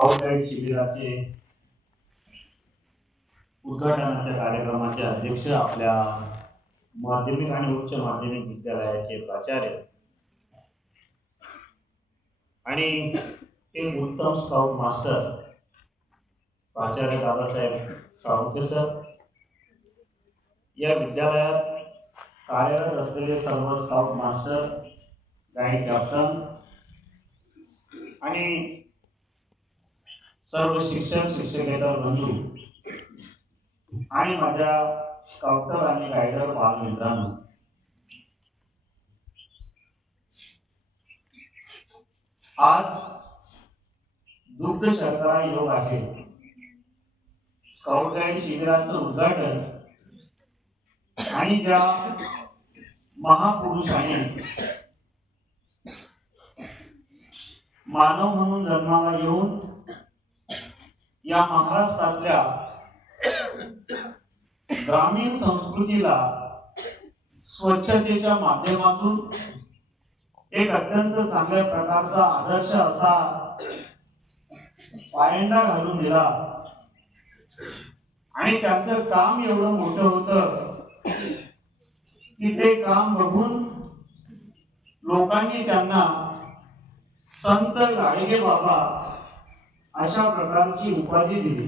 Scout guide शिबिराचे उद्घाटनाच्या कार्यक्रमाचे अध्यक्ष आपल्या माध्यमिक आणि उच्च माध्यमिक विद्यालयाचे प्राचार्य आणि एक उत्तम स्काउट मास्टर प्राचार्य दादासाहेब साळुंखे सर, या विद्यालयात कार्यरत असलेले सर्व स्काउट मास्टर, गाईड कॅप्टन आणि सर्व शिक्षक शिक्षकेतर बंधू आणि माझ्या स्काउटर आणि गायडर बालमित्रांनो, आज दुग्ध शर्करा योग आहे. स्काउट गाईड शिबिराचं उद्घाटन आणि ज्या महापुरुषाने मानव म्हणून जन्माला येऊन या महाराष्ट्रातल्या ग्रामीण संस्कृतीला स्वच्छतेच्या माध्यमातून एक अत्यंत चांगल्या प्रकारचा आदर्श असा पायंडा घालून दिला आणि त्याचं काम एवढं मोठं होतं की ते काम बघून लोकांनी त्यांना संत गाडगे बाबा अशा प्रकारची उपाधी दिली.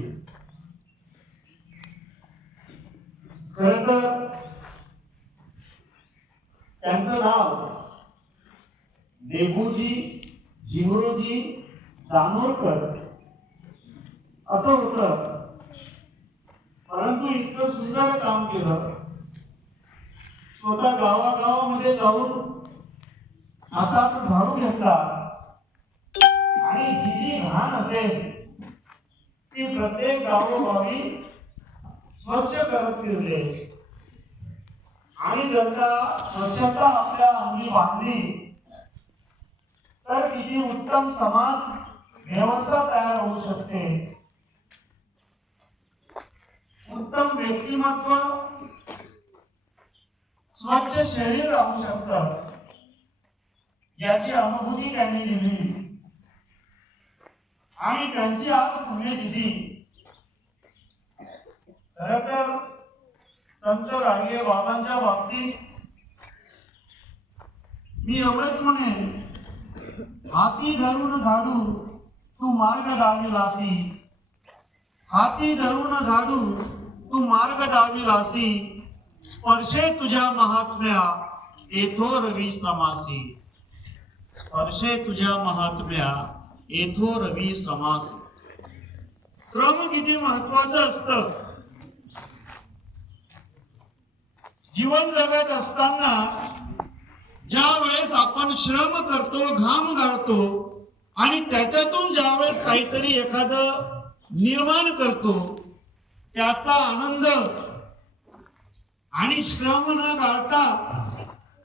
खरं तर त्यांचं नाव देबूजी जिमरोजी दानोरकर असं होतं, परंतु इतकं सुंदर काम केलं. स्वतः गावागावामध्ये जाऊन हातात झाडू घेतला आणि जी घाण असेल ती प्रत्येक गावोगावी स्वच्छ करत फिरले आणि जर का स्वच्छता आपल्या अंगी बांधली तर किती उत्तम समाज व्यवस्था तयार होऊ शकते. उत्तम व्यक्तिमत्व, स्वच्छ शरीर राहू शकतं, याची अनुभूती त्यांनी दिली आणि त्यांची आज पुण्यतिथी. खरं तर संत गाडगे बाबांच्या बाबतीत मी एवढंच म्हणेन, हाती धरून झाडू तू मार्ग डाविलासी, हाती धरून झाडू तू मार्ग डाविलासी, स्पर्शे तुझ्या महात्म्या येथो रवी समासी, स्पर्शे तुझ्या महात्म्या येथो रवी समासी. श्रम किती महत्वाचं असतं. जीवन जगत असताना ज्या वेळेस आपण श्रम करतो, घाम गाळतो आणि त्याच्यातून ज्या वेळेस काहीतरी एखादं निर्माण करतो त्याचा आनंद आणि श्रम न गाळता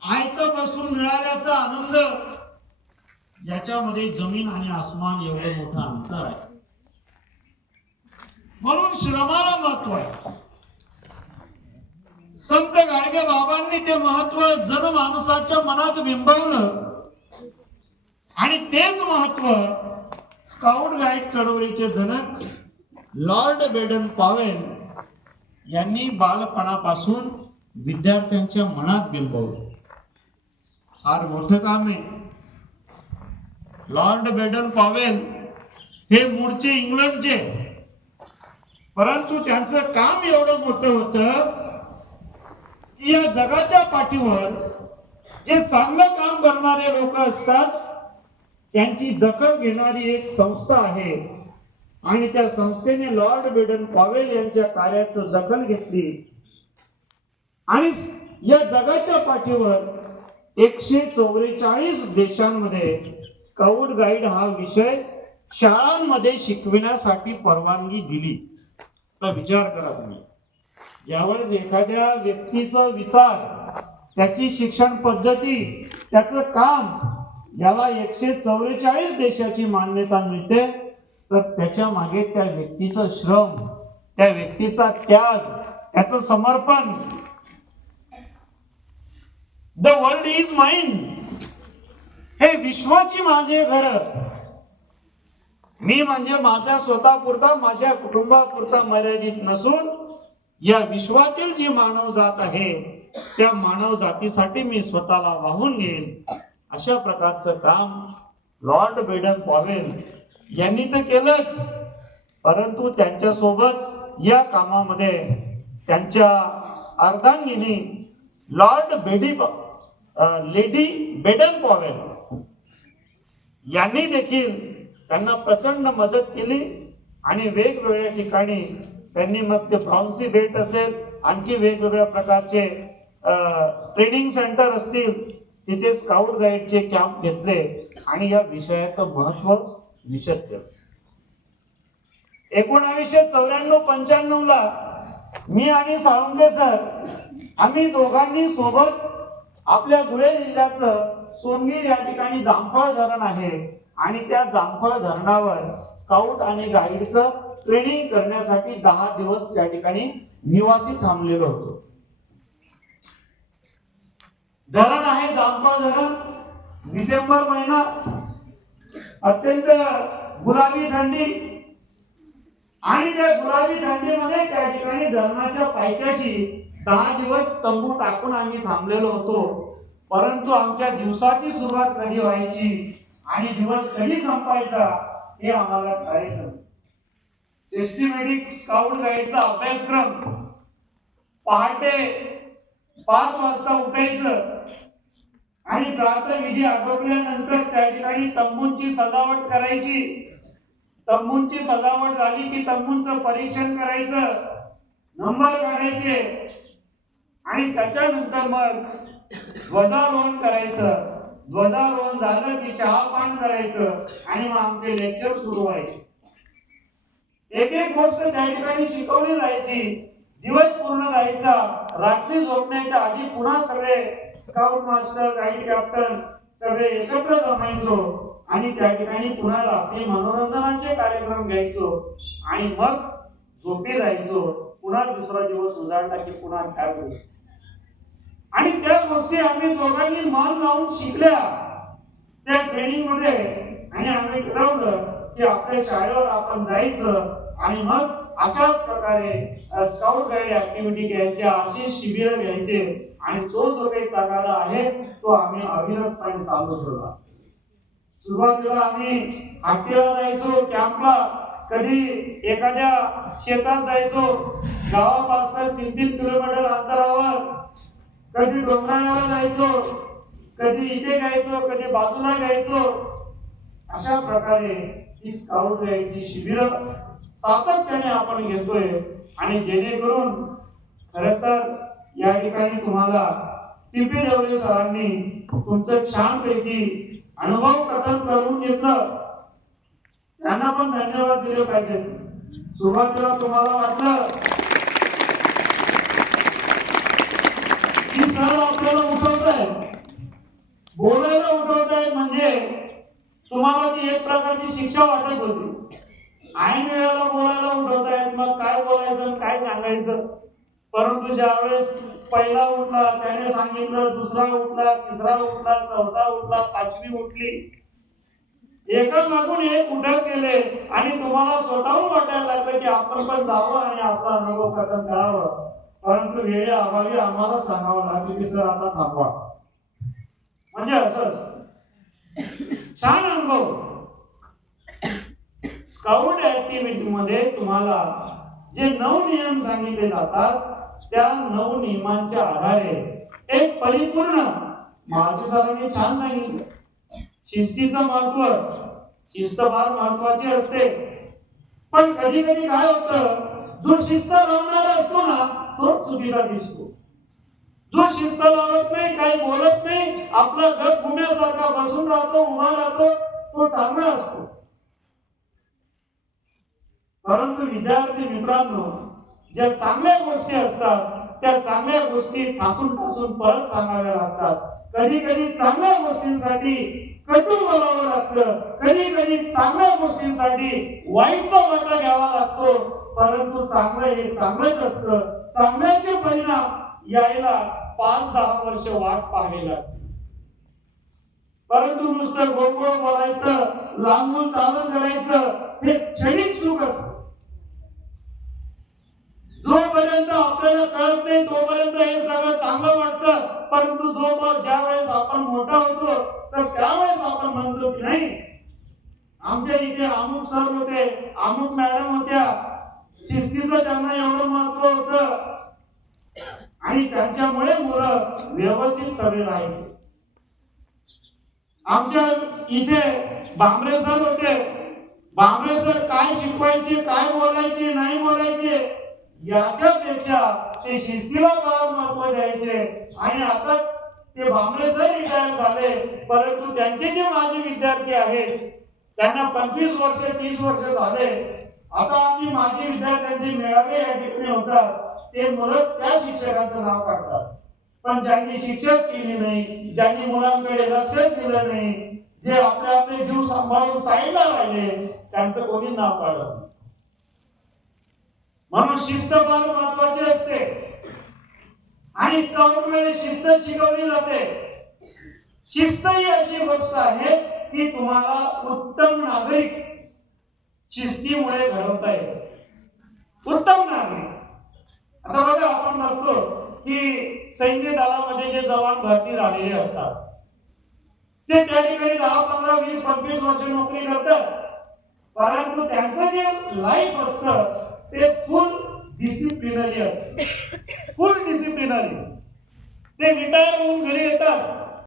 आयत बसून मिळाल्याचा आनंद, याच्यामध्ये जमीन आणि आसमान एवढं मोठं अंतर आहे. म्हणून श्रमाला महत्व आहे. संत गाडगे बाबांनी ते महत्व जनमानसाच्या मनात बिंबवलं आणि तेच महत्व स्काउट गाईड चळवळीचे जनक लॉर्ड बेडन पॉवेल यांनी बालपणापासून विद्यार्थ्यांच्या मनात बिंबवलं. फार मोठं काम आहे. लॉर्ड बेडन पॉवेल हे मूळचे इंग्लंडचे, परंतु त्यांचं काम एवढं मोठं होतं की या जगाच्या पाठीवर जे चांगलं काम करणारे लोक असतात त्यांची दखल घेणारी एक संस्था आहे आणि त्या संस्थेने लॉर्ड बेडन पॉवेल यांच्या कार्याचं दखल घेतली आणि या जगाच्या पाठीवर 144 देशांमध्ये स्काउट गाईड हा विषय शाळांमध्ये शिकविण्यासाठी परवानगी दिली. तर विचार करा तुम्ही, ज्यावेळेस एखाद्या व्यक्तीचा विचार, त्याची शिक्षण पद्धती, त्याचं काम याला 144 देशाची मान्यता मिळते, तर त्याच्या मागे त्या व्यक्तीचं श्रम, त्या व्यक्तीचा त्याग, त्याचं समर्पण. द वर्ल्ड इज माइन, हे विश्वाची माझे घर, मी म्हणजे माझ्या स्वतःपुरता, माझ्या कुटुंबापुरता मर्यादित नसून या विश्वातील जी मानव जात आहे त्या मानव जातीसाठी मी स्वतःला वाहून घेईन, अशा प्रकारचं काम लॉर्ड बेडन पॉवेल यांनी तर केलंच, परंतु त्यांच्यासोबत या कामामध्ये त्यांच्या अर्धांगिनी लेडी बेडन पॉवेल यांनी देखील त्यांना प्रचंड मदत केली आणि वेगवेगळ्या ठिकाणी त्यांनी मग ते ब्राउन्सी बेट असेल, आणखी वेगवेगळ्या प्रकारचे ट्रेनिंग सेंटर असतील, तिथे स्काउट गाईडचे कॅम्प घेतले आणि या विषयाचं महत्व विशद केलं. 1994-95 ला मी आणि साळुंके सर आम्ही दोघांनी सोबत आपल्या धुळे जिल्ह्याचं सोनगीर या ठिकाणी जामफळ धरण आहे आणि त्या जामफळ धरणावर स्काउट आणि गाईडचं ट्रेनिंग करण्यासाठी 10 दिवस त्या ठिकाणी निवासी थांबलेलो होतो. धरण आहे जामफळ धरण. डिसेंबर महिना, अत्यंत गुलाबी थंडी आणि त्या गुलाबी थंडीमध्ये त्या ठिकाणी धरणाच्या पायथ्याशी 10 दिवस तंबू टाकून आम्ही थांबलेलो होतो. परंतु आमच्या दिवसाची सुरुवात कधी व्हायची आणि दिवस कधी संपायचा हे आम्हाला कळायचं. सिस्टमॅटिक स्काउट गाईडचा अभ्यासक्रम पहाटे 5 वाजता उठायचं आणि प्रातःविधी आटोपल्यानंतर त्या ठिकाणी तंबूंची सजावट करायची. तंबूंची सजावट झाली की तंबूंचं परीक्षण करायचं, नंबर काढायचे आणि त्याच्यानंतर मग ध्वजारोहण करायचं. ध्वजारोहण झालं की चहापान करायचं आणि मग आमचे लेक्चर सुरू व्हायचे. एक एक गोष्ट त्या ठिकाणी शिकवली जायची. दिवस पूर्ण जायचा. रात्री झोपण्याच्या आधी पुन्हा सगळे स्काउट मास्टर, गाईड कॅप्टन सगळे एकत्र जमायचो आणि त्या ठिकाणी पुन्हा रात्री मनोरंजनाचे कार्यक्रम घ्यायचो आणि मग झोपी जायचो. पुन्हा दुसरा दिवस उजाडला की पुन्हा खेळायचो आणि त्या गोष्टी आम्ही दोघांनी मन लावून शिकल्या त्या ट्रेनिंग मध्ये. आणि आम्ही ठरवलं की आपल्या शाळेवर आपण जायचं आणि मग अशाच प्रकारे स्काउट गाईड ऍक्टिव्हिटी घ्यायच्या, अशी शिबिर घ्यायचे आणि तो जो काही तगादा आहे तो आम्ही अविरतपणे चालू ठेवला. सुरुवातीला आम्ही हाटीला जायचो कॅम्पला, कधी एखाद्या शेतात जायचो गावापासून 3-3 किलोमीटर अंतरावर, कधी डोंगराळ्याला जायचो, कधी इथे गायचो, कधी बाजूला गायचो. अशा प्रकारे ही स्काउट गाईडची शिबिर सातत्याने आपण घेतोय आणि जेणेकरून खरं तर या ठिकाणी तुम्हाला टिपे देवरे सरांनी तुमचं छानपैकी अनुभव कथन करून घेतलं. त्यांना पण धन्यवाद दिले पाहिजे. सुरुवातीला तुम्हाला वाटलं की सर आपल्याला उठवताय, बोलायला उठवताय, म्हणजे तुम्हाला ती एक प्रकारची शिक्षा वाटत होती. ऐन वेळेला बोलायला उठवतायत, मग काय बोलायचं काय सांगायचं. परंतु ज्यावेळेस पहिला उठला त्याने सांगितलं, दुसरा उठला, तिसरा उठला, चौथा उठला, 5वी उठली, एका मागून एक उठक केले आणि तुम्हाला स्वतःहून वाटायला लागलं की आपण पण जावं आणि आपला अनुभव कथन करावं. परंतु वेळेच्या अभावी आम्हाला सांगावं लागलं की सर आता थांबवा. म्हणजे असंच छान अनुभव. स्काउट ऍक्टिव्हिटी मध्ये तुम्हाला जे 9 नियम सांगितले जातात त्या 9 नियमांच्या आधारे एक परिपूर्ण, महाराज सरांनी छान सांगितलं, शिस्तीचं महत्व. शिस्त फार महत्वाची असते. पण कधी कधी काय होतं, जो शिस्त लावणारा असतो ना तो चुकीचा दिसतो. जो शिस्त लावत नाही, काही बोलत नाही, आपला गप घुम्यासारखा बसून राहतो, उभा राहतो, तो चांगला असतो. परंतु विद्यार्थी मित्रांनो, ज्या चांगल्या गोष्टी असतात त्या चांगल्या गोष्टी ठासून परत सांगाव्या लागतात. कधी कधी चांगल्या गोष्टींसाठी कटू बोलावं लागतं, कधी कधी चांगल्या गोष्टींसाठी वाईटचा वाटा घ्यावा लागतो. परंतु चांगलं हे चांगलंच असतं. चांगल्याचे परिणाम यायला 5-10 वर्ष वाट पाहावी लागते. परंतु नुसतं गोड गोड बोलायचं, लांबून चालन करायचं, हे क्षणिक सुख असतं. जोपर्यंत आपल्याला कळत नाही तोपर्यंत हे सगळं चांगलं वाटतं, परंतु ज्या वेळेस आपण मोठा होतो तर त्यावेळेस आपण म्हणतो की नाही, आमच्या इथे अमुक सर होते, अमुक मॅडम होत्या, शिस्तीचं त्यांना एवढं महत्व होतं आणि त्यांच्यामुळे मुलं व्यवस्थित सगळे राहिले. आमच्या इथे बांबरे सर होते, बांबरे सर काय शिकवायचे, काय बोलायचे, नाही बोलायचे याच्यापेक्षा ते शिस्तीला फार महत्व द्यायचे. आणि आता ते बांबरे सर रिटायर झाले, परंतु त्यांचे जे माजी विद्यार्थी आहेत त्यांना 25 वर्ष 30 वर्ष झाले. आता आम्ही माजी विद्यार्थ्यांचे मेळावे या ठिकाणी होतात, ते मुलं त्या शिक्षकांचं नाव काढतात, पण ज्यांनी शिक्षक केली नाही, ज्यांनी मुलांकडे लक्ष दिलं नाही, जे आपले जीव सांभाळून साईडला राहिले, त्यांचं कोणी नाव काढत नाही. म्हणून शिस्त फार महत्वाची असते आणि स्काउट मध्ये शिस्त शिकवली जाते. शिस्त ही अशी गोष्ट आहे की तुम्हाला उत्तम नागरिक शिस्तीमुळे घडवता येईल. उत्तम नागरिक. आता बघा, आपण बघतो की सैन्य दलामध्ये जे जवान भरती झालेले असतात ते त्या ठिकाणी 10, 15, 20, 25 वर्ष नोकरी करतात, परंतु त्यांचं जे लाईफ असतं ते फुल डिसिप्लिनरी असतं. फुल डिसिप्लिनरी. ते रिटायर होऊन घरी येतात